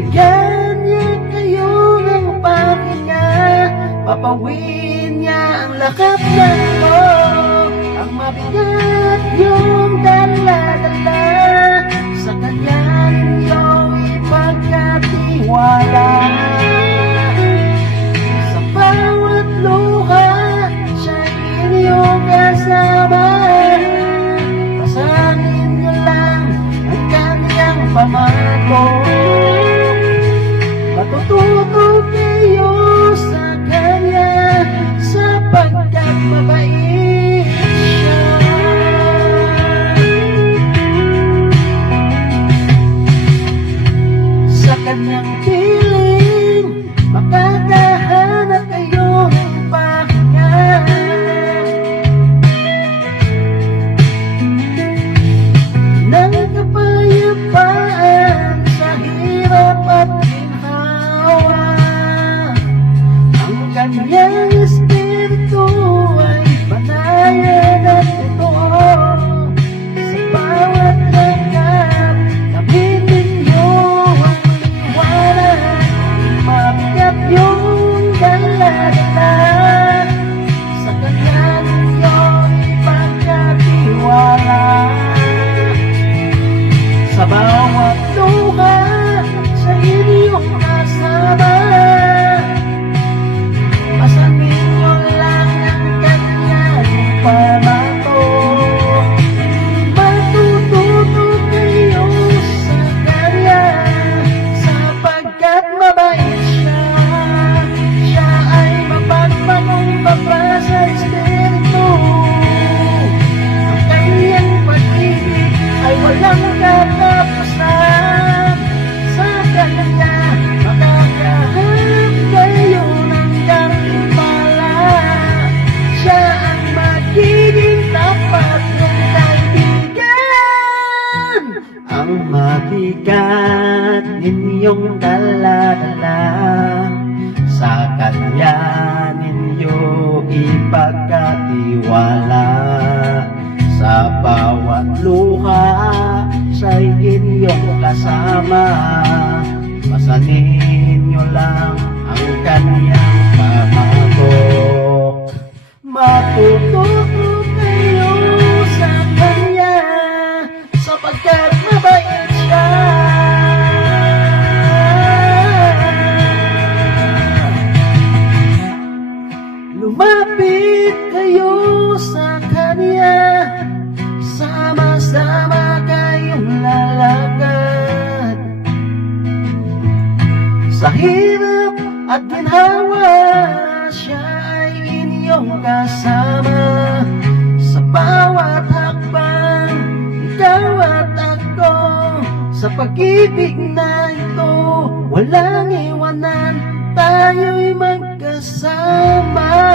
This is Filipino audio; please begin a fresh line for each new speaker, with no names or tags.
Bigyan niya kayo ng pakinga Papawin niya ang lakap ng Tututok kayo sa kanya sapagkat mabait siya. Sa kanyang tiyan nhung đã At ginawa siya ay inyong kasama. Sa bawat hakbang, ikaw at ako Sa pag-ibig na ito, walang iwanan Tayo'y magkasama.